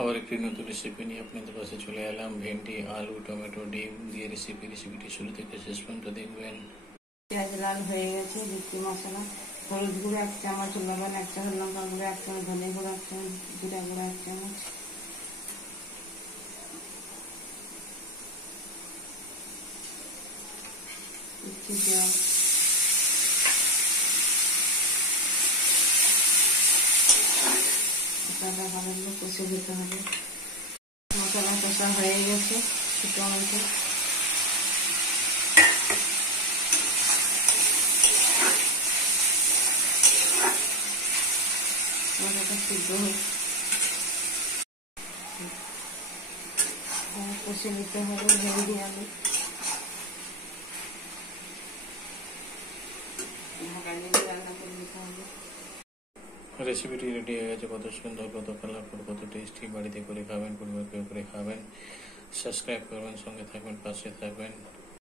আবার একটি নতুন রেসিপি নিয়ে আপনাদের কাছে চলে এলাম। ভেন্ডি, আলু, টমেটো, ডিম দিয়ে রেসিপিটি শুরু থেকে শেষ পর্যন্ত দেখবেন। পেঁয়াজ লাল হয়ে গেছে, দিচ্ছি মশলা। হলুদ গুঁড়ো 1 চামচ, লবণ 1 চামচ, লঙ্কা গুঁড়ো 1 চামচ, ধনে গুঁড়ো 1 চামচ, জিরা গুঁড়ো 1 চামচ। দিচ্ছি জল। মশলাটা ভালো করে কষে দিতে হবে। মশলা কষা হয়ে গেছে, টমেটো টমেটোটা সিদ্ধ কষে নিতে হবে। ভেন্ডি আলু ঢাকা দিয়ে রান্না করে নিতে হবে। রেসিপিটি রেডি হয়ে গেছে। কত সুন্দর, কত কালারফুল, কত টেস্টি। বাড়িতে করে খাবেন, পরিবার করে খাবেন। সাবস্ক্রাইব করবেন, সঙ্গে থাকবেন, পাশে থাকবেন।